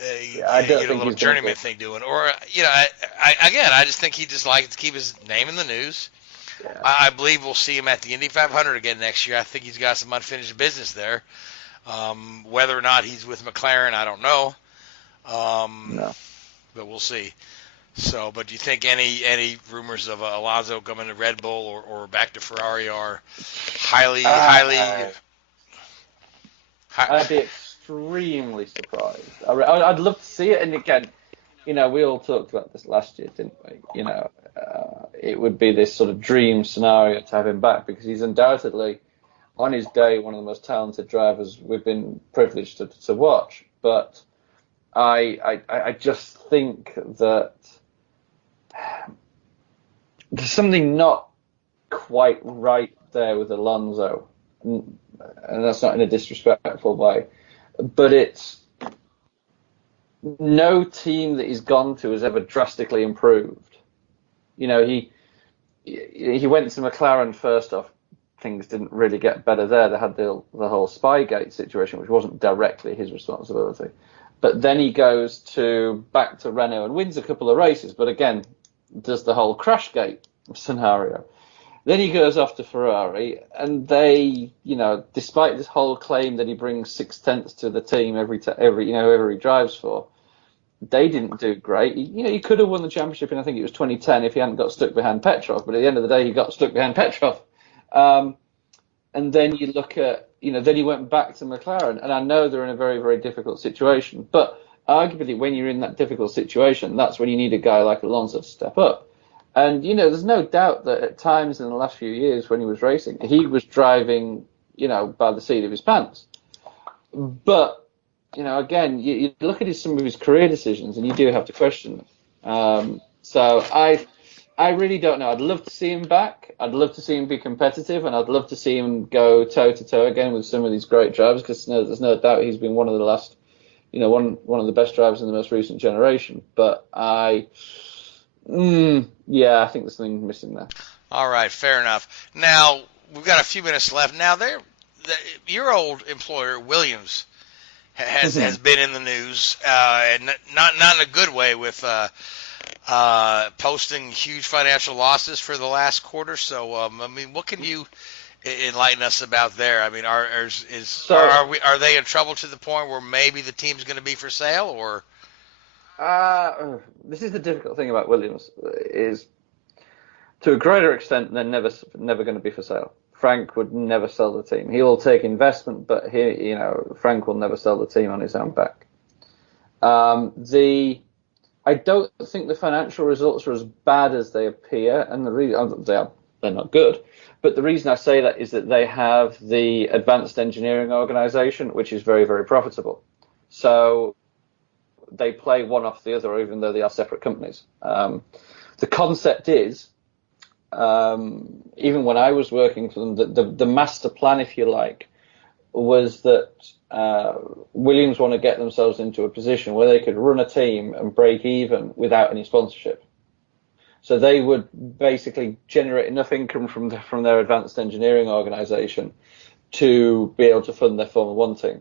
little journeyman thing doing," or I just think he just likes to keep his name in the news. Yeah. I believe we'll see him at the Indy 500 again next year. I think he's got some unfinished business there. Whether or not he's with McLaren, I don't know. No. But we'll see. So, but do you think any rumors of Alonso coming to Red Bull or back to Ferrari are highly? I'd be extremely surprised. I'd love to see it. And again, we all talked about this last year, didn't we? It would be this sort of dream scenario to have him back, because he's undoubtedly, on his day, one of the most talented drivers we've been privileged to watch. But I just think that there's something not quite right there with Alonso, and that's not in a disrespectful way, but it's no team that he's gone to has ever drastically improved. He went to McLaren first off. Things didn't really get better there. They had the whole Spygate situation, which wasn't directly his responsibility. But then he goes back to Renault and wins a couple of races. But again, does the whole Crashgate scenario. Then he goes off to Ferrari, and they, despite this whole claim that he brings 0.6 to the team every whoever he drives for, they didn't do great. He could have won the championship in, I think it was 2010, if he hadn't got stuck behind Petrov. But at the end of the day, he got stuck behind Petrov. And then you look at, then he went back to McLaren, and I know they're in a very, very difficult situation. But arguably, when you're in that difficult situation, that's when you need a guy like Alonso to step up. And, there's no doubt that at times in the last few years when he was racing, he was driving, by the seat of his pants. But, again, you look at some of his career decisions and you do have to question them. So I really don't know. I'd love to see him back. I'd love to see him be competitive, and I'd love to see him go toe-to-toe again with some of these great drivers, because there's no doubt he's been one of the last, one of the best drivers in the most recent generation. But I think there's something missing there. All right, fair enough. Now, we've got a few minutes left. Now, your old employer, Williams, has been in the news, and not in a good way, with posting huge financial losses for the last quarter. So, what can you enlighten us about there? I mean, are they in trouble to the point where maybe the team's going to be for sale, or? This is the difficult thing about Williams, is to a greater extent they're never going to be for sale. Frank would never sell the team. He will take investment, but Frank will never sell the team on his own back. I don't think the financial results are as bad as they appear, and the reason they're not good. But the reason I say that is that they have the advanced engineering organization, which is very, very profitable. So they play one off the other, even though they are separate companies. The concept is, even when I was working for them, the master plan, if you like, was that Williams want to get themselves into a position where they could run a team and break even without any sponsorship. So they would basically generate enough income from their advanced engineering organization to be able to fund their Formula One team.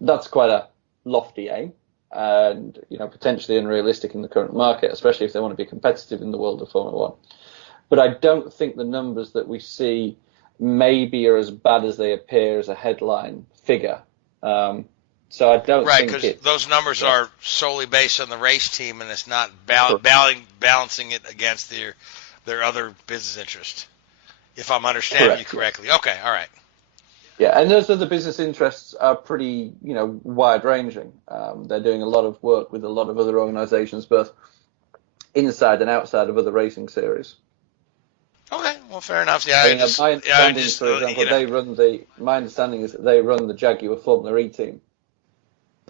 That's quite a lofty aim, and potentially unrealistic in the current market, especially if they want to be competitive in the world of Formula One. But I don't think the numbers that we see maybe are as bad as they appear as a headline figure. So I don't think because those numbers are solely based on the race team, and it's not balancing it against their other business interest, if I'm understanding you correctly. Okay, all right. Yeah, and those other business interests are pretty, wide-ranging. They're doing a lot of work with a lot of other organizations, both inside and outside of other racing series. Okay, well, fair enough. Yeah, my understanding is that they run the Jaguar Formula E team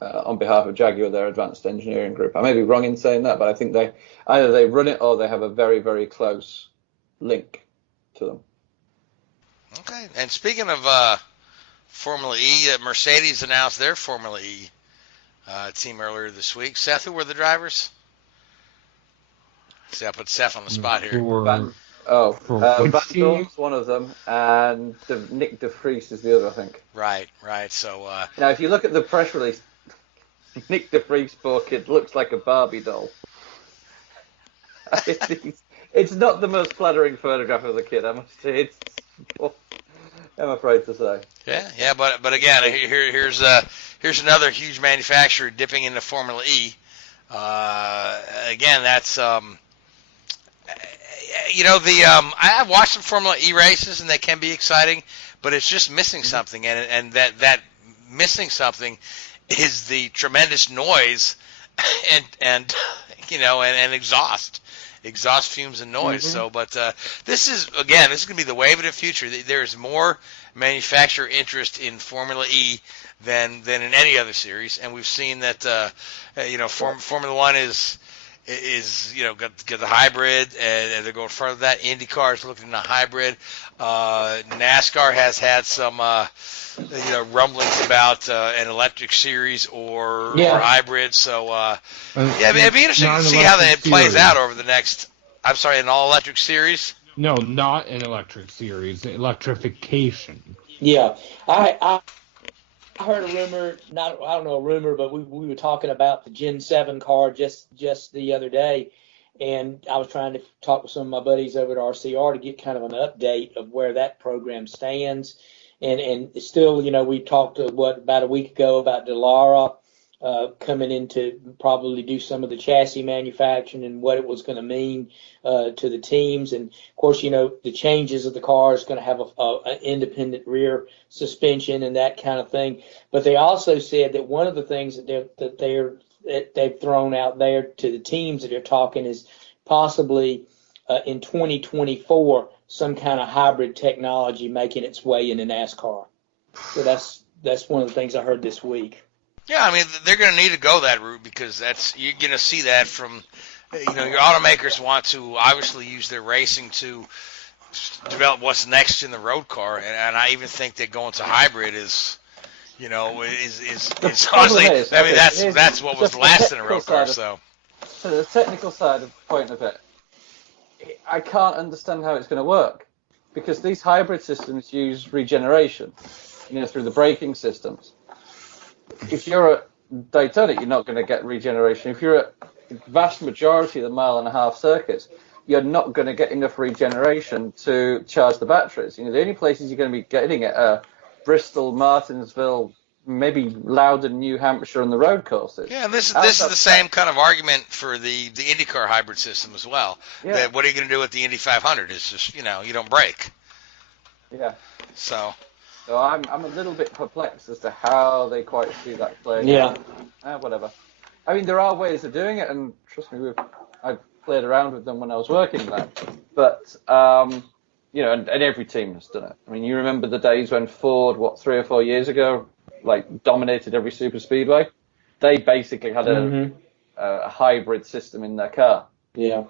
on behalf of Jaguar, their advanced engineering group. I may be wrong in saying that, but I think either they run it or they have a very, very close link to them. Okay, and speaking of Formula E, Mercedes announced their Formula E team earlier this week. Seth, who were the drivers? See, I put Seth on the spot here. Van Dorn's one of them, and Nick de Vries is the other, I think. Right. So now, if you look at the press release, Nick de Vries' poor kid looks like a Barbie doll. It's not the most flattering photograph of the kid, I must say. I'm afraid to say. Yeah, but again, here's another huge manufacturer dipping into Formula E. Again, that's I've watched some Formula E races, and they can be exciting, but it's just missing something, and that missing something is the tremendous noise and exhaust fumes and noise. Mm-hmm. So, but this is going to be the wave of the future. There's more manufacturer interest in Formula E than in any other series, and we've seen that Formula One is got the hybrid, and they're going further than that. IndyCar is looking at a hybrid. NASCAR has had some rumblings about an electric series or hybrid. So it'd be interesting to see how that plays out over the next. I'm sorry, an all electric series. No, not an electric series. Electrification. Yeah, I heard a rumor. I don't know a rumor, but we were talking about the Gen 7 car just the other day, And I was trying to talk with some of my buddies over at RCR to get kind of an update of where that program stands. And still, we talked about a week ago about Delara coming in to probably do some of the chassis manufacturing and what it was going to mean to the teams. And of course, the changes of the car is going to have an independent rear suspension and that kind of thing. But they also said that one of the things that they've thrown out there to the teams that they're talking is possibly in 2024 some kind of hybrid technology making its way into NASCAR. So that's one of the things I heard this week. Yeah, I mean, they're going to need to go that route because you're going to see that from, your automakers want to obviously use their racing to develop what's next in the road car, and I even think that going to hybrid is honestly, I mean, that's what was last in a road car. So the technical side of the point of it, I can't understand how it's going to work because these hybrid systems use regeneration, through the braking systems. If you're at Daytona, you're not going to get regeneration. If you're at the vast majority of the 1.5 mile circuits, you're not going to get enough regeneration to charge the batteries. The only places you're going to be getting it are Bristol, Martinsville, maybe Loudon, New Hampshire, and the road courses. Yeah, and this is the same kind of argument for the IndyCar hybrid system as well. Yeah. That what are you going to do with the Indy 500? It's just, you don't brake. Yeah. So I'm a little bit perplexed as to how they quite see that playing. Yeah. Whatever. I mean, there are ways of doing it, and trust me, I've played around with them when I was working there. But, and every team has done it. I mean, you remember the days when Ford, 3 or 4 years ago, dominated every super speedway? They basically had a hybrid system in their car. Yeah.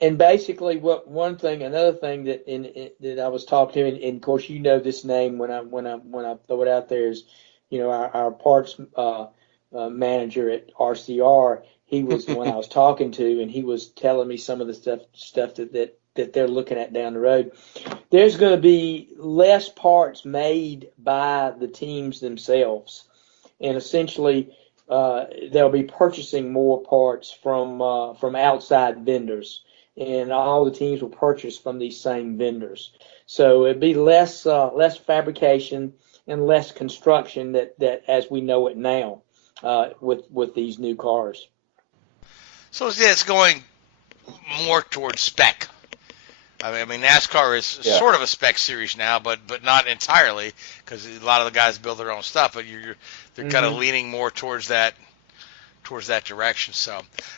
And basically another thing that I was talking to, and of course this name when I throw it out there is, our parts manager at RCR. He was the one I was talking to, and he was telling me some of the stuff that they're looking at down the road. There's going to be less parts made by the teams themselves, and essentially they'll be purchasing more parts from outside vendors, and all the teams will purchase from these same vendors. So it'd be less fabrication and less construction that as we know it now with these new cars. yeah, it's going more towards spec. I mean, NASCAR is sort of a spec series now, but not entirely because a lot of the guys build their own stuff. But they're kind of leaning more towards that direction.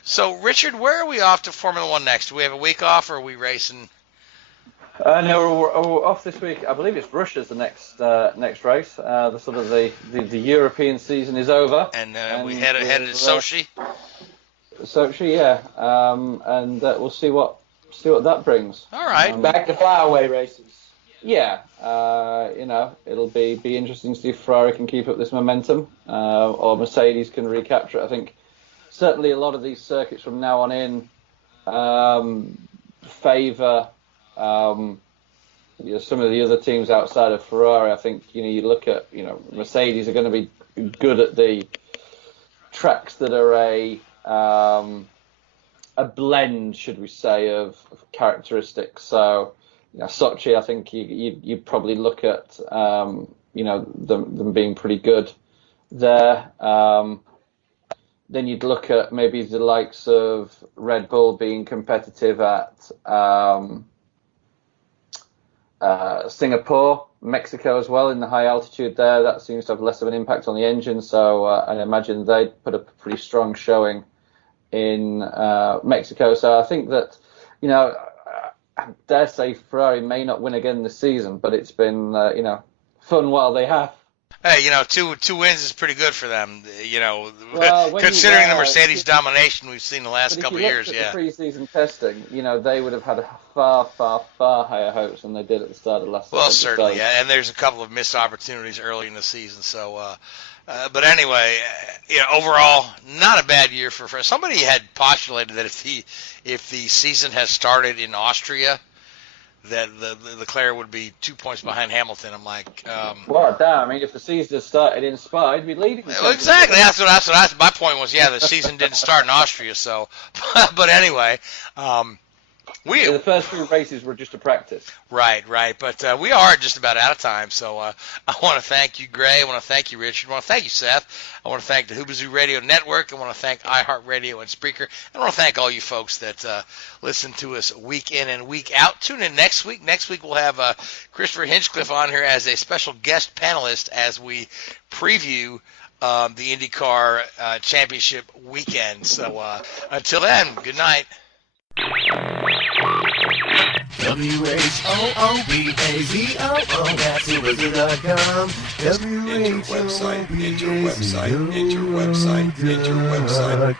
So Richard, where are we off to Formula One next? Do we have a week off, or are we racing? No, we're off this week. I believe it's Russia's the next race. The European season is over, and we headed to Sochi. Sochi, yeah, and we'll see what that brings. All right. Back to flyaway races. Yeah, it'll be interesting to see if Ferrari can keep up this momentum, or Mercedes can recapture it. I think certainly a lot of these circuits from now on in favour some of the other teams outside of Ferrari. I think you look at Mercedes are going to be good at the tracks that are a blend, should we say, of characteristics. So, Sochi, I think you'd probably look at, them being pretty good there. Then you'd look at maybe the likes of Red Bull being competitive at Singapore, Mexico as well, in the high altitude there. That seems to have less of an impact on the engine. So I imagine they'd put a pretty strong showing in Mexico. So I think that, I dare say Ferrari may not win again this season, but it's been, fun while they have. Hey, two wins is pretty good for them. Well, considering the Mercedes domination we've seen the last couple of years. At Yeah. the pre-season testing, they would have had far, far, far higher hopes than they did at the start of last season. Well, certainly, yeah. And there's a couple of missed opportunities early in the season. So, but anyway, overall, not a bad year for somebody had postulated that if the season has started in Austria, that the Leclerc would be 2 points behind Hamilton. I'm like, well, damn. I mean, if the season had started in Spa, he'd be leading. Well, exactly. That's what my point was. Yeah, the season didn't start in Austria, so. But anyway, the first few races were just a practice. Right. But we are just about out of time, so I want to thank you, Gray. I want to thank you, Richard. I want to thank you, Seth. I want to thank the Hoobazoo Radio Network. I want to thank iHeartRadio and Spreaker. I want to thank all you folks that listen to us week in and week out. Tune in next week. Next week we'll have Christopher Hinchcliffe on here as a special guest panelist as we preview the IndyCar Championship weekend. So until then, good night. WHOOBAZOO, that's Hoobazoo.com. Enter website, enter website, enter website, enter website.